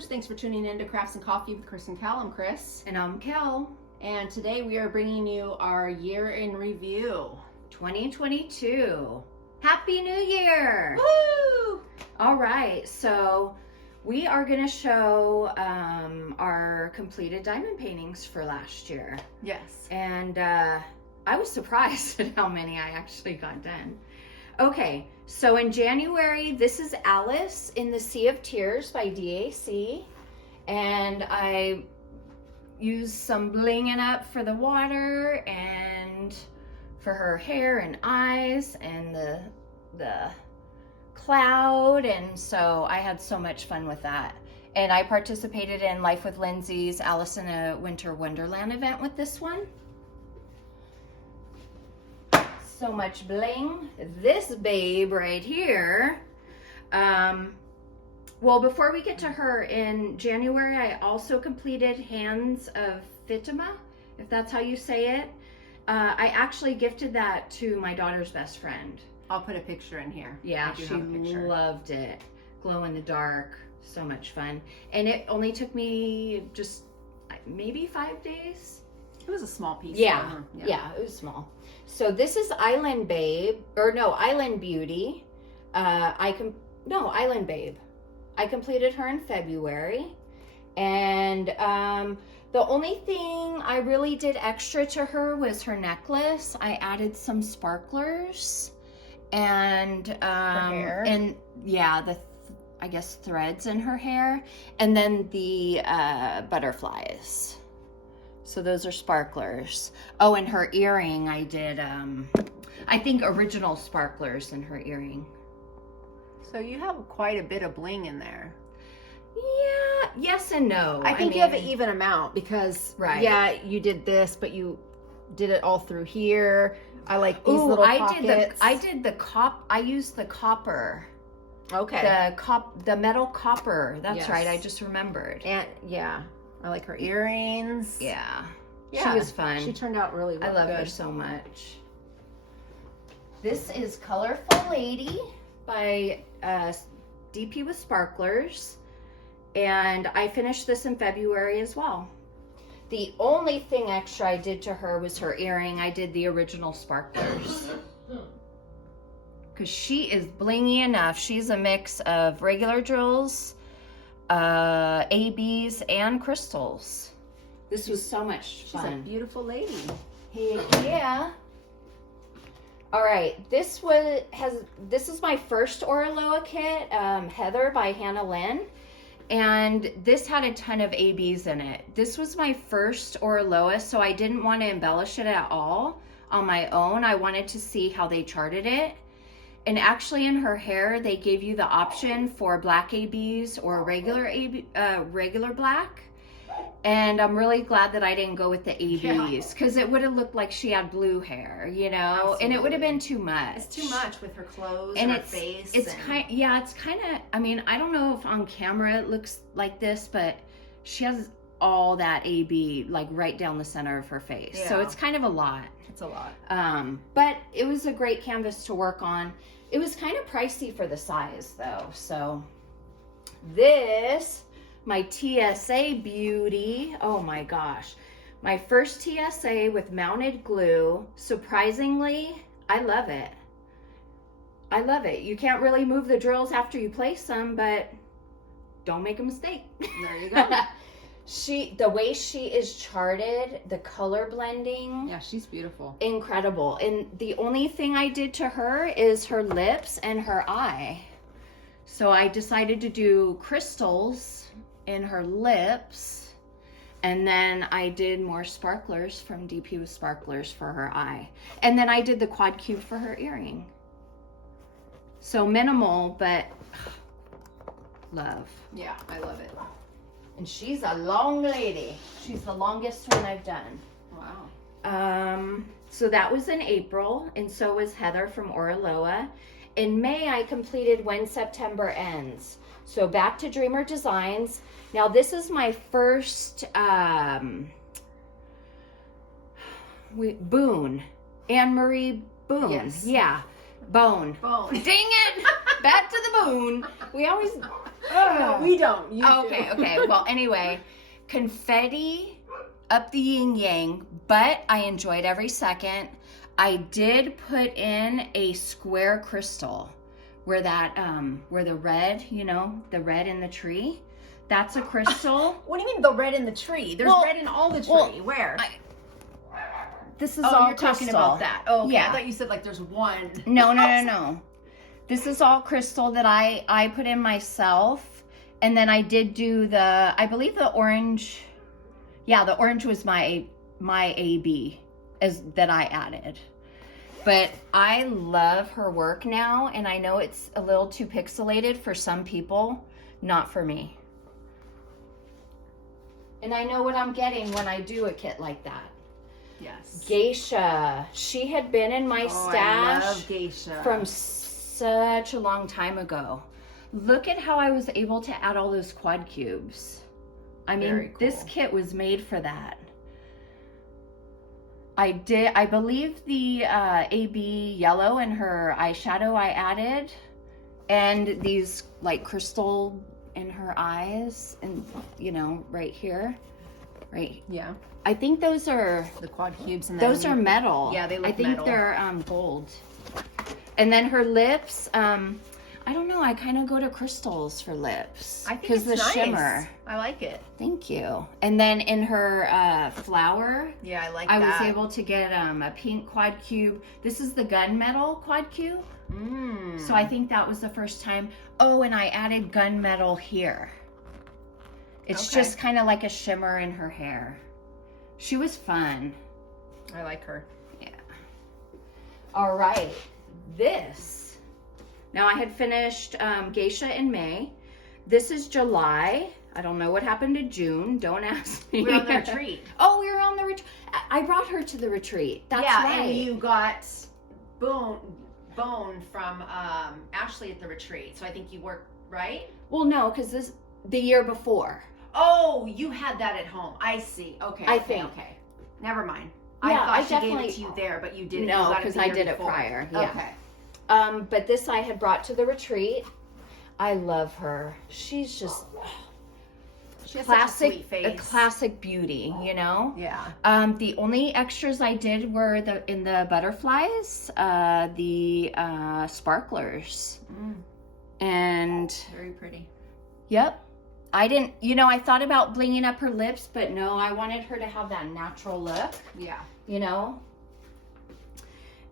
crafters. Thanks for tuning in to Crafts and Coffee with Kris and Kel. I'm Kris. And I'm Kel. And today we are bringing you our year in review. 2022. Happy New Year! Woo! All right, so we are going to show our completed diamond paintings for last year. Yes. And I was surprised at how many I actually got done. Okay, so in January, this is Alice in the Sea of Tears by DAC. And I used some blinging up for the water and for her hair and eyes and the cloud. And so I had so much fun with that. And I participated in Life with Lindsay's Alice in a Winter Wonderland event with this one. So much bling. This babe right here, well, before we get to her, in January I also completed Hands of Fatima, if that's how you say it. I actually gifted that to my daughter's best friend. I'll put a picture in here. Yeah, she loved it. Glow in the dark, so much fun. And it only took me just maybe 5 daes. It was a small piece. Yeah, it was small. So this is Island Babe, or no, Island Beauty. Island Babe. I completed her in February. And the only thing I really did extra to her was her necklace. I added some sparklers and her hair. And yeah, I guess threads in her hair, and then the butterflies. So those are sparklers. Oh, and her earring, I did, I think original sparklers in her earring. So you have quite a bit of bling in there. Yeah, yes and no. I think you have an even amount because, right. Yeah, you did this, but you did it all through here. I like these little pockets. I used the copper. Okay. The metal copper. That's Yes. right. I just remembered. And yeah, I like her earrings. Yeah. Yeah. She was fun. She turned out really well. I love her so much. This is Colorful Lady by DP with Sparklers. And I finished this in February as well. The only thing extra I did to her was her earring. I did the original sparklers. Because she is blingy enough. She's a mix of regular drills, ABs, and crystals. This was so much fun. She's a beautiful lady. Yeah. All right, this is my first Oraloa kit, Heather by Hannah Lynn, and this had a ton of ABs in it. This was my first Oraloa, so I didn't want to embellish it at all on my own. I wanted to see how they charted it. And actually in her hair, they gave you the option for black ABs or regular black. And I'm really glad that I didn't go with the ABs because it would have looked like she had blue hair, you know. Absolutely. And it would have been too much. It's too much with her clothes and her face. It's kind of, I mean, I don't know if on camera it looks like this, but she has all that AB like right down the center of her face. Yeah. So it's kind of a lot. It's a lot. But it was a great canvas to work on. It was kind of pricey for the size though. So this, my TSA beauty. Oh my gosh. My first TSA with mounted glue. Surprisingly, I love it. I love it. You can't really move the drills after you place them, but don't make a mistake. There you go. The way she is charted, the color blending. Yeah, she's beautiful. Incredible. And the only thing I did to her is her lips and her eye. So I decided to do crystals in her lips. And then I did more sparklers from DP with Sparklers for her eye. And then I did the quad cube for her earring. So minimal, but love. Yeah, I love it. And she's a long lady. She's the longest one I've done. Wow. So that was in April, and so was Heather from Oraloa. In May, I completed When September Ends. So back to Dreamer Designs. Now this is my first Boone. Anne-Marie Boone. Yes. Yeah. Bone. Bone. Dang it! Back to the Boone. We always No, we don't. You okay, do. okay. Well, anyway, confetti up the yin yang, but I enjoyed every second. I did put in a square crystal where that, where the red, you know, the red in the tree. That's a crystal. What do you mean the red in the tree? There's red in all the tree. Well, Where? This is all you're talking crystal. about that. Oh, okay. Yeah. I thought you said like there's one. No. This is all crystal that I put in myself. And then I did do the, I believe the orange, yeah, the orange was my AB that I added. But I love her work now, and I know it's a little too pixelated for some people, not for me. And I know what I'm getting when I do a kit like that. Yes. Geisha. She had been in my stash I love geisha. from such a long time ago. Look at how I was able to add all those quad cubes. I mean, this kit was made for that. I believe the AB yellow and her eyeshadow I added, and these like crystal in her eyes, and you know, right here, right? Yeah. I think those are the quad cubes, and those are metal. Yeah, they look metal. I think they're gold. And then her lips, I don't know. I kind of go to crystals for lips. I think it's the nice. Shimmer. I like it. Thank you. And then in her flower, yeah, I I was able to get a pink quad cube. This is the gunmetal quad cube. So I think that was the first time. Oh, and I added gunmetal here. It's just kind of like a shimmer in her hair. She was fun. I like her. Yeah. All right. This. Now I had finished Geisha in May. This is July. I don't know what happened to June. Don't ask me. We were on the retreat. Oh, we were on the retreat. I brought her to the retreat. That's right. And you got bone from Ashley at the retreat. So I think you worked, right? Well, no, because this the year before. Oh, you had that at home. I see. Okay. I think. Okay. Never mind. Yeah, I thought she gave it to you there, but you didn't. No, because I did it prior. Yeah. Okay. But this I had brought to the retreat. I love her. She's just she has classic, such a sweet face. a classic beauty, you know. Yeah. The only extras I did were in the butterflies, the sparklers, and very pretty. Yep. I didn't, you know, I thought about blinging up her lips, but no, I wanted her to have that natural look. Yeah. You know.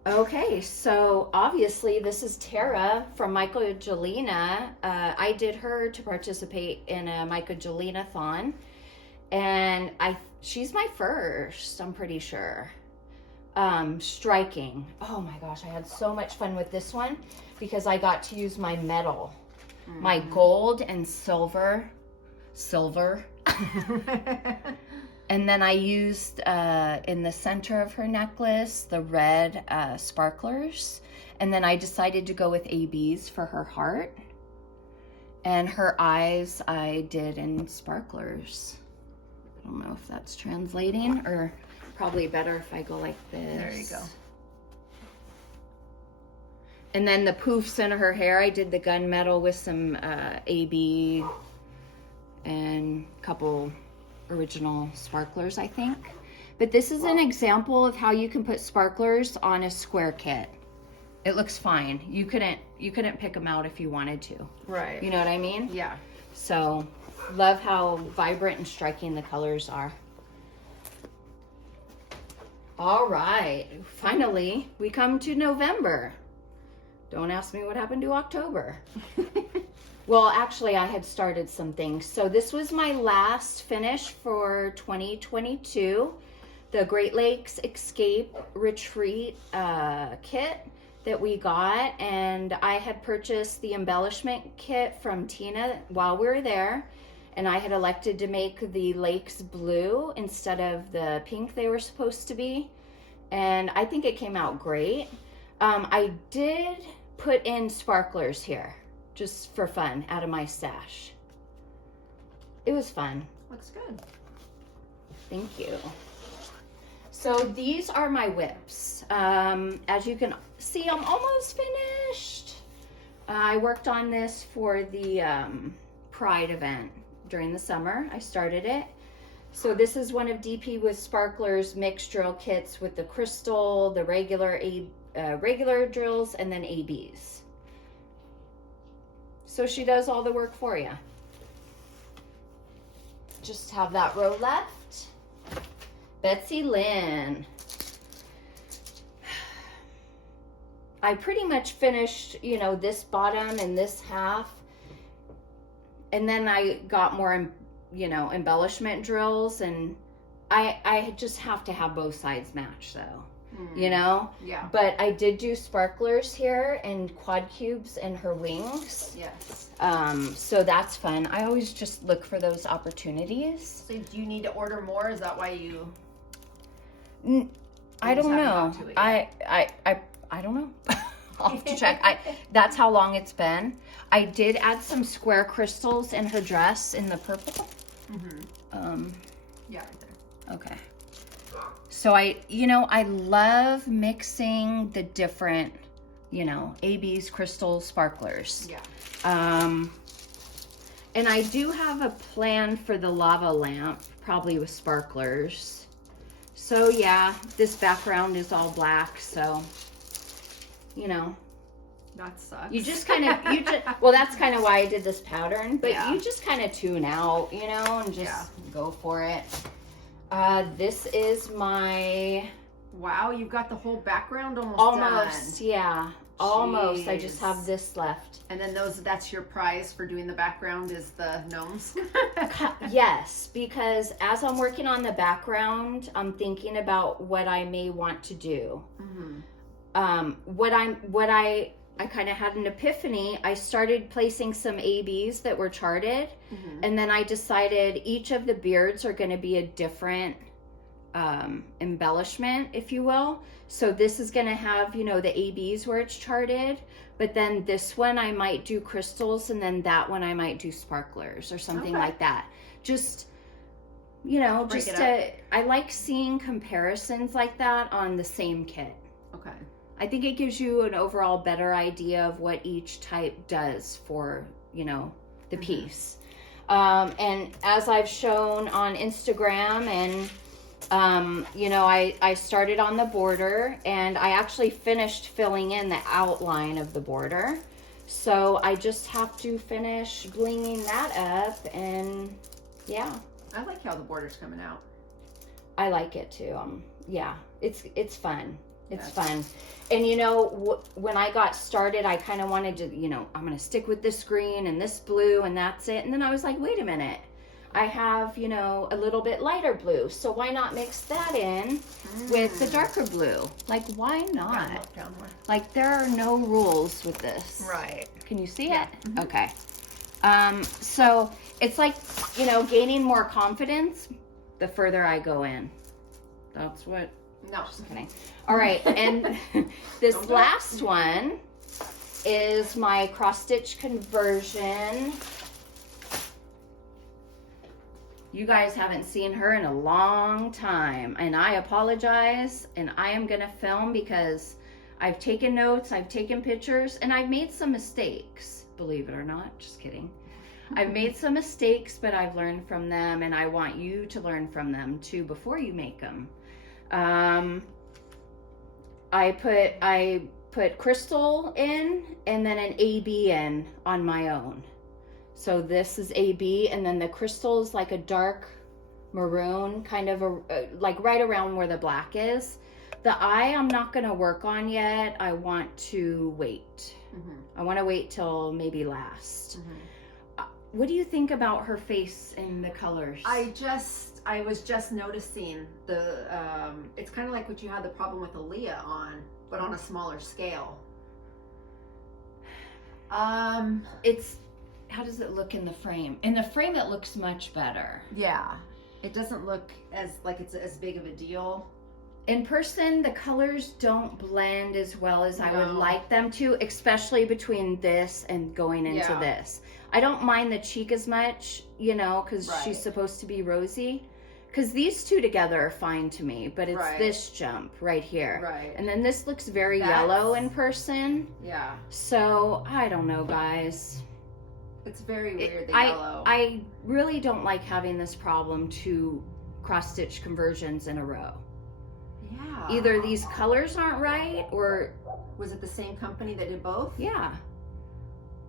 Okay, so obviously this is Tara from Michaelgelina. I did her to participate in a Michaelgelina-thon, and she's my first, I'm pretty sure. Striking. Oh my gosh, I had so much fun with this one because I got to use my metal, my gold and silver. And then I used, in the center of her necklace, the red sparklers. And then I decided to go with ABs for her heart. And her eyes I did in sparklers. I don't know if that's translating, or probably better if I go like this. There you go. And then the poofs in her hair, I did the gunmetal with some AB and a couple original sparklers, I think. But this is an example of how you can put sparklers on a square kit. It looks fine. You couldn't pick them out if you wanted to. Right. You know what I mean? Yeah. So, love how vibrant and striking the colors are. All right. Finally, we come to November. Don't ask me what happened to October. Well, actually, I had started some things. So this was my last finish for 2022, the Great Lakes Escape Retreat kit that we got. And I had purchased the embellishment kit from Tina while we were there. And I had elected to make the lakes blue instead of the pink they were supposed to be. And I think it came out great. I did put in sparklers here, just for fun, out of my stash. It was fun. Looks good. Thank you. So these are my whips. As you can see, I'm almost finished. I worked on this for the Pride event during the summer. I started it. So this is one of DP with Sparklers mixed drill kits with the crystal, the regular drills, and then ABs. So she does all the work for you. Just have that row left. Betsy Lynn. I pretty much finished, you know, this bottom and this half. And then I got more, you know, embellishment drills, and I just have to have both sides match though. You know? Yeah. But I did do sparklers here and quad cubes in her wings. Yes. So that's fun. I always just look for those opportunities. So do you need to order more? Is that why you? I don't know. I don't know. I'll have to check. That's how long it's been. I did add some square crystals in her dress in the purple. Yeah, right there. Okay. So I love mixing the different, you know, ABs, crystals, sparklers. Yeah. And I do have a plan for the lava lamp, probably with sparklers. So yeah, this background is all black, so, you know. That sucks. You just kind of, well, that's kind of why I did this pattern, but yeah. you just kind of tune out, you know, and just go for it. This is my... Wow, you've got the whole background almost done. Yeah. Almost. I just have this left. And then that's your prize for doing the background is the gnomes? Yes, because as I'm working on the background, I'm thinking about what I may want to do. I kind of had an epiphany. I started placing some ABs that were charted, and then I decided each of the beards are going to be a different embellishment, if you will. So this is going to have, you know, the ABs where it's charted, but then this one I might do crystals, and then that one I might do sparklers or something like that. Just, you know, I like seeing comparisons like that on the same kit. Okay. I think it gives you an overall better idea of what each type does for, you know, the piece. And as I've shown on Instagram, and, you know, I started on the border, and I actually finished filling in the outline of the border. So I just have to finish blinging that up, and yeah. I like how the border's coming out. I like it too. Yeah, it's fun. It's fun. And you know, when I got started, I kind of wanted to, you know, I'm going to stick with this green and this blue and that's it. And then I was like, wait a minute. I have, you know, a little bit lighter blue. So why not mix that in with the darker blue? Like, why not? Like, there are no rules with this. Right. Can you see it? Okay. So it's like, you know, gaining more confidence the further I go in. That's what... No. Just kidding. All right, and this last one is my cross stitch conversion. You guys haven't seen her in a long time, and I apologize, and I am gonna film because I've taken notes, I've taken pictures, and I've made some mistakes, believe it or not. Just kidding. I've made some mistakes, but I've learned from them, and I want you to learn from them too before you make them. I put crystal in and then an AB in on my own. So this is AB, and then the crystal is like a dark maroon, kind of like right around where the black is. The eye I'm not going to work on yet. I want to wait. I want to wait till maybe last. What do you think about her face and the colors? I was just noticing the, it's kind of like what you had the problem with Aaliyah on, but on a smaller scale. How does it look in the frame? In the frame, it looks much better. Yeah. It doesn't look like it's as big of a deal. In person, the colors don't blend as well as I would like them to, especially between this and going into this. I don't mind the cheek as much, you know, because she's supposed to be rosy. Because these two together are fine to me, but it's this jump right here. Right. And then this looks very yellow in person. Yeah. So, I don't know, guys. It's very weird, the I, yellow. I really don't like having this problem to cross stitch conversions in a row. Yeah. Either these colors aren't right or... Was it the same company that did both? Yeah.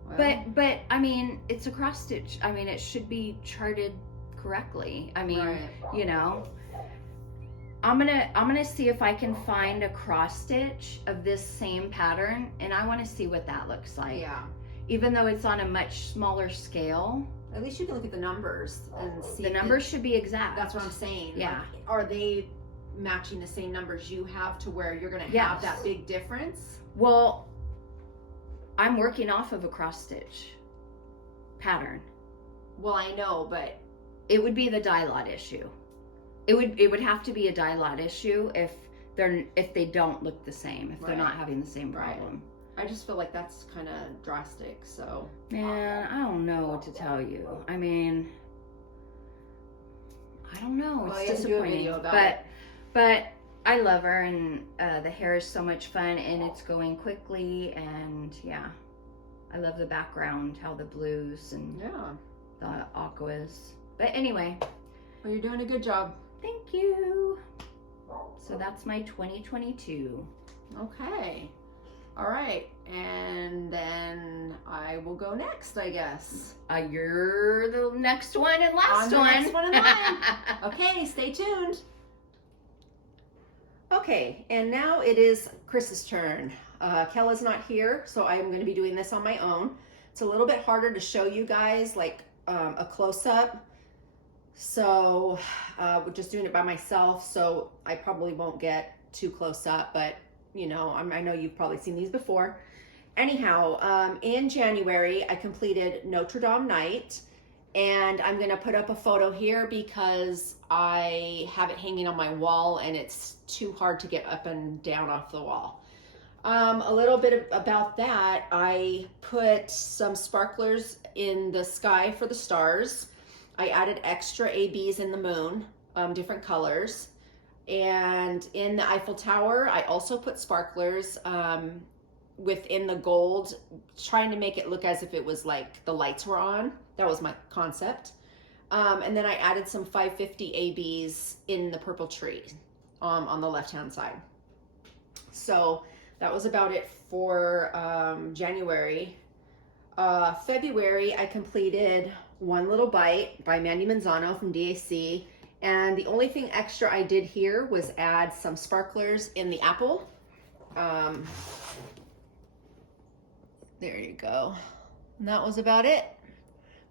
Well, But I mean, it's a cross stitch. I mean, it should be charted correctly. I mean, right. you know, I'm gonna see if I can find a cross stitch of this same pattern, and I want to see what that looks like. Yeah. Even though it's on a much smaller scale, At least you can look at the numbers and see. the numbers should be exact. That's what I'm saying. Yeah. Like, are they matching the same numbers you have to where you're going to Yes. have that big difference? Well, I'm working off of a cross stitch pattern. Well, I know, but It would be the dye lot issue. It would have to be a dye lot issue if they don't look the same, if they're Right. not having the same Right. problem. I just feel like that's kind of drastic. So, Man, I don't know what to tell you. I mean, I don't know. Well, It's you have to do a disappointing, video about but I love her, and the hair is so much fun, and it's going quickly, and yeah, I love the background, how the blues and yeah. the aquas. But anyway, Well, you're doing a good job. thank you. So that's my 2022. Okay. All right. And then I will go next, I guess. You're the next one and last I'm the one. next one in line. Okay, stay tuned. Okay, and now it is Kris's turn. Kel is not here, so I'm going to be doing this on my own. It's a little bit harder to show you guys like a close-up. So we're just doing it by myself, so I probably won't get too close up, but you know, I know you've probably seen these before. Anyhow, in January, I completed Notre Dame Night, and I'm gonna put up a photo here because I have it hanging on my wall and it's too hard to get up and down off the wall. A little bit about that, I put some sparklers in the sky for the stars. I added extra ABs in the moon, different colors. And in the Eiffel Tower, I also put sparklers within the gold, trying to make it look as if it was like the lights were on. That was my concept. And then I added some 550 ABs in the purple tree on the left-hand side. So that was about it for January. February, I completed One Little Bite by Mandy Manzano from DAC. And the only thing extra I did here was add some sparklers in the apple. There you go. And that was about it.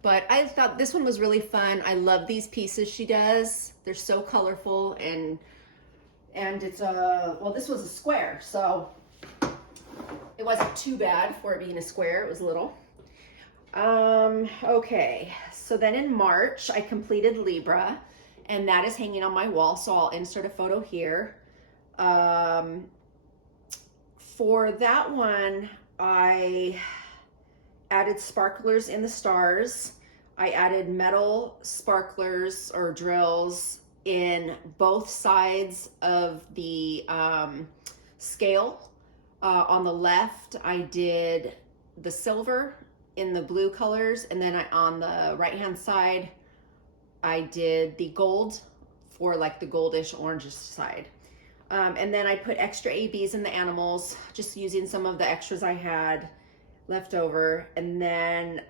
But I thought this one was really fun. I love these pieces she does. They're so colorful, and it's well, this was a square, so it wasn't too bad for it being a square. It was little. Okay, so then in March, I completed Libra, and that is hanging on my wall, so I'll insert a photo here. For that one, I added sparklers in the stars. I added metal sparklers or drills in both sides of the scale. On the left, I did the silver in the blue colors, and then on the right-hand side, I did the gold for like the goldish orangish side. And then I put extra ABs in the animals, just using some of the extras I had left over. And then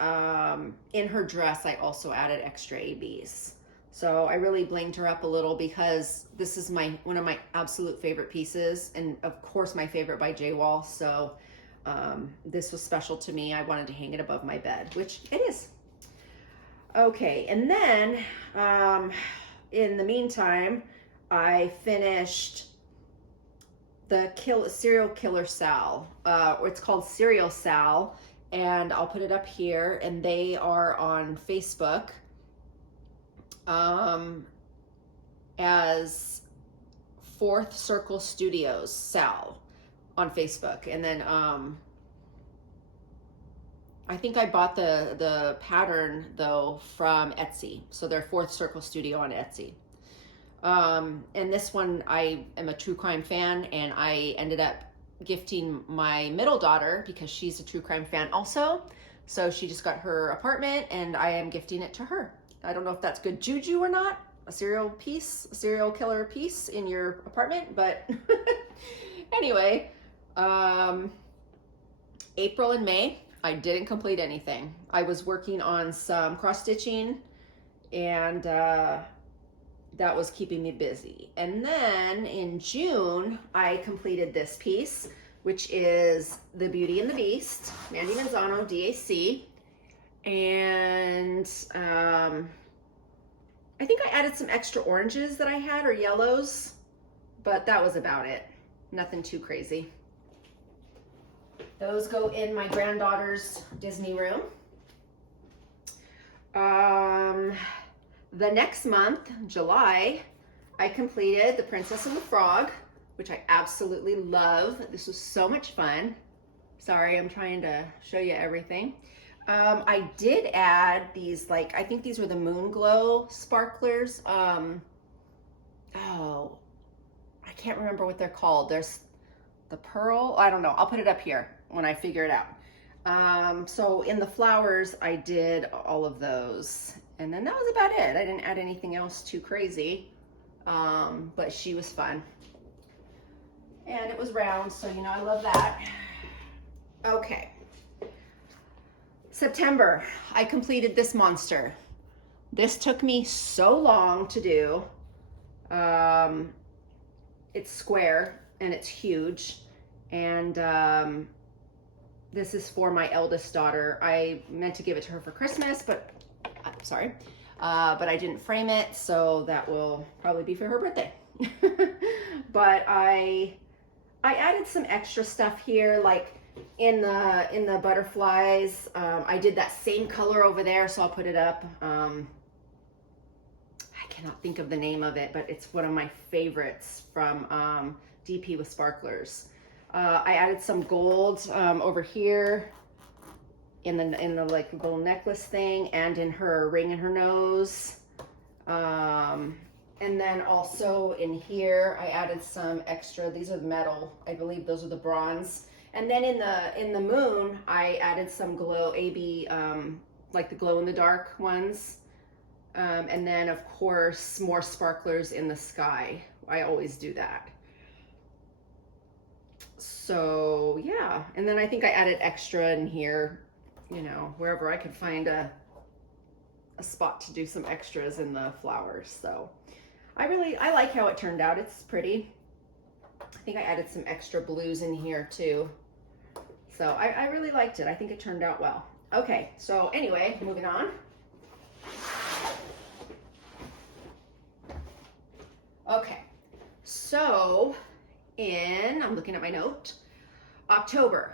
in her dress, I also added extra ABs. So I really blinged her up a little because this is one of my absolute favorite pieces, and of course my favorite by J Wall. So this was special to me. I wanted to hang it above my bed, which it is. Okay, and then in the meantime, I finished the Serial Killer Sal, or it's called Serial Sal, and I'll put it up here, and they are on Facebook as Fourth Circle Studios Sal on Facebook. And then I think I bought the pattern though from Etsy, so they're Fourth Circle Studio on Etsy. And this one, I am a true crime fan, and I ended up gifting my middle daughter, because she's a true crime fan also, So she just got her apartment and I am gifting it to her. I don't know if that's good juju or not, a serial killer piece in your apartment, but anyway, April and May, I didn't complete anything. I was working on some cross stitching and that was keeping me busy. And then in June, I completed this piece, which is the Beauty and the Beast, Mandy Manzano DAC. And I think I added some extra oranges that I had, or yellows, but that was about it. Nothing too crazy. Those go in my granddaughter's Disney room. The next month, July, I completed The Princess and the Frog, which I absolutely love. This was so much fun. Sorry, I'm trying to show you everything. I did add these, like, I think these were the Moon Glow sparklers. Oh, I can't remember what they're called. There's the pearl. I don't know. I'll put it up here when I figure it out. So in the flowers, I did all of those. And then that was about it. I didn't add anything else too crazy. But she was fun. And it was round, so you know I love that. Okay. September, I completed this monster. This took me so long to do. It's square and it's huge. And this is for my eldest daughter. I meant to give it to her for Christmas, but sorry. But I didn't frame it, so that will probably be for her birthday. But I added some extra stuff here, like in the butterflies. I did that same color over there, so I'll put it up. I cannot think of the name of it, but it's one of my favorites from DP with Sparklers. I added some gold over here in the like gold necklace thing, and in her ring in her nose. And then also in here, I added some extra. These are the metal. I believe those are the bronze. And then in the moon, I added some glow AB, like the glow in the dark ones. And then of course more sparklers in the sky. I always do that. So yeah, and then I think I added extra in here, you know, wherever I could find a spot to do some extras in the flowers. So I like how it turned out. It's pretty. I think I added some extra blues in here too. So I really liked it. I think it turned out well. Okay, so anyway, moving on. Okay, so I'm looking at my note, October,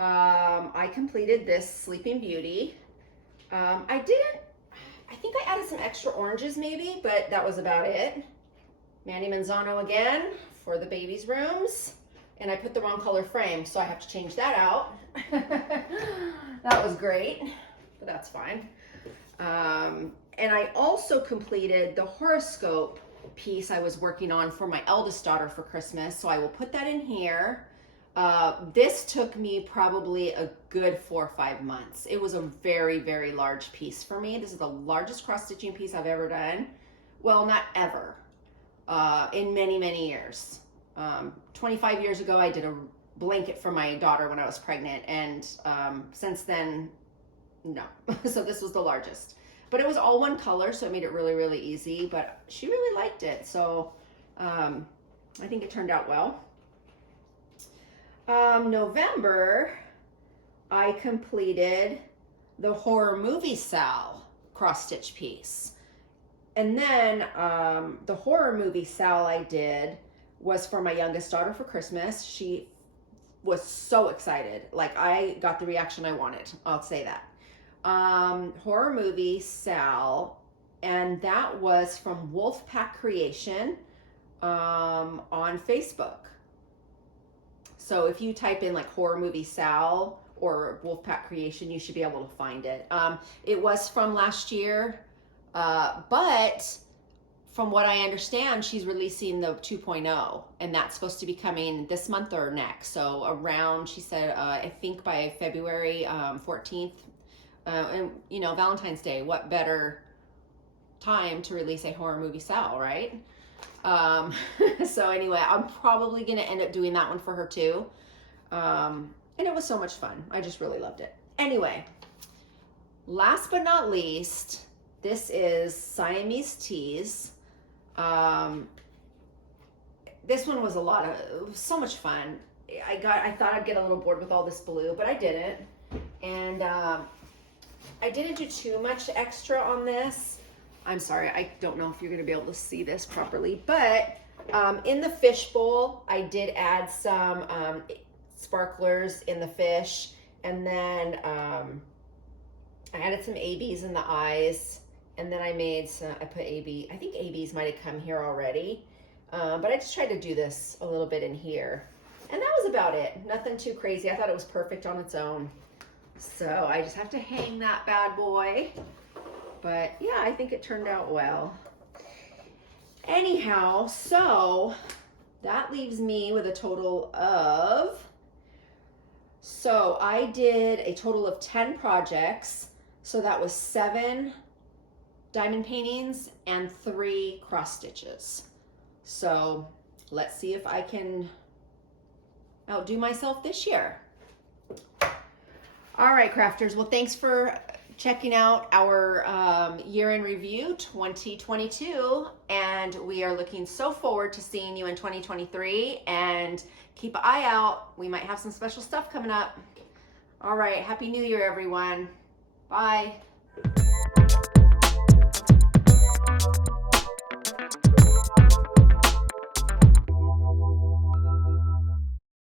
I completed this Sleeping Beauty. I think I added some extra oranges maybe, but that was about it. Mandy Manzano again for the baby's rooms. And I put the wrong color frame, so I have to change that out. That was great, but that's fine. And I also completed the horoscope piece I was working on for my eldest daughter for Christmas, so I will put that in here. This took me probably a good 4 or 5 months. It was a very, very large piece for me. This is the largest cross-stitching piece I've ever done. Well, not ever, in many, many years. 25 years ago, I did a blanket for my daughter when I was pregnant, and since then, no. So this was the largest. But it was all one color, so it made it really, really easy. But she really liked it, so I think it turned out well. November, I completed the horror movie Sal cross-stitch piece. And then the horror movie Sal I did was for my youngest daughter for Christmas. She was so excited. Like, I got the reaction I wanted. I'll say that. Horror movie Sal, and that was from Wolfpack Creation on Facebook. So if you type in like horror movie Sal or Wolfpack Creation, you should be able to find it. It was from last year, but from what I understand, she's releasing the 2.0, and that's supposed to be coming this month or next. So around, she said, I think by February 14th, and you know, Valentine's Day, what better time to release a horror movie Sal, right? So anyway, I'm probably gonna end up doing that one for her too. And it was so much fun. I just really loved it. Anyway, last but not least, this is Siamese Teas. This one was it was so much fun. I thought I'd get a little bored with all this blue, but I didn't. And I didn't do too much extra on this. I'm sorry, I don't know if you're gonna be able to see this properly, but in the fish bowl, I did add some sparklers in the fish, and then I added some ABs in the eyes, and then I put AB, I think ABs might have come here already, but I just tried to do this a little bit in here, and that was about it. Nothing too crazy. I thought it was perfect on its own. So I just have to hang that bad boy. But yeah, I think it turned out well. Anyhow, so that leaves me with a total of, so I did a total of 10 projects. So that was 7 diamond paintings and 3 cross stitches. So let's see if I can outdo myself this year. All right, crafters. Well, thanks for checking out our year in review 2022, and we are looking so forward to seeing you in 2023, and keep an eye out. We might have some special stuff coming up. All right, Happy New Year, everyone. Bye.